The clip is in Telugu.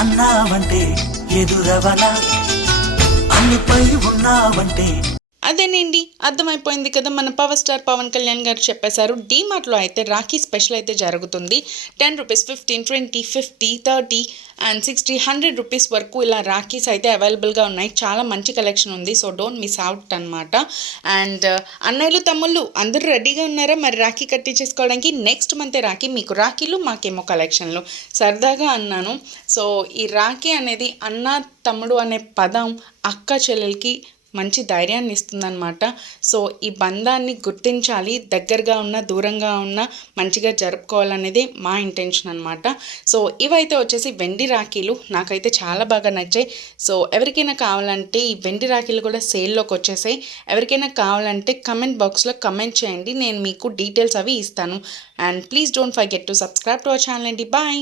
అన్నావంటే ఎదురవనా, అన్నిపై ఉన్నావంటే. అదేనండి, అర్థమైపోయింది కదా. మన పవర్ స్టార్ పవన్ కళ్యాణ్ గారు చెప్పేశారు. డీమార్ట్లో అయితే రాఖీ స్పెషల్ అయితే జరుగుతుంది. 10 రూపీస్, 15, 20, 50, 30 అండ్ 60, 100 రూపీస్ వరకు ఇలా రాఖీస్ అయితే అవైలబుల్గా ఉన్నాయి. చాలా మంచి కలెక్షన్ ఉంది. సో డోంట్ మిస్ అవుట్ అనమాట. అండ్ అన్నయ్యలు తమ్ముళ్ళు అందరూ రెడీగా ఉన్నారా మరి రాఖీ కట్టించేసుకోవడానికి? నెక్స్ట్ మంతే రాఖీ. మీకు రాఖీలు, మాకేమో కలెక్షన్లు. సరదాగా అన్నాను. సో ఈ రాఖీ అనేది అన్న తమ్ముడు అనే పదం అక్క చెల్లెలకి మంచి ధైర్యాన్ని ఇస్తుందన్నమాట. సో ఈ బంధాన్ని గుర్తించాలి. దగ్గరగా ఉన్న, దూరంగా ఉన్న మంచిగా జరుపుకోవాలనేది మా ఇంటెన్షన్ అనమాట. సో ఇవైతే వచ్చేసి వెండి రాఖీలు. నాకైతే చాలా బాగా నచ్చాయి. సో ఎవరికైనా కావాలంటే ఈ వెండి రాఖీలు కూడా సేల్లోకి వచ్చేసాయి. ఎవరికైనా కావాలంటే కమెంట్ బాక్స్లో కమెంట్ చేయండి, నేను మీకు డీటెయిల్స్ అవి ఇస్తాను. And please don't forget to subscribe to our channel అండి. బాయ్.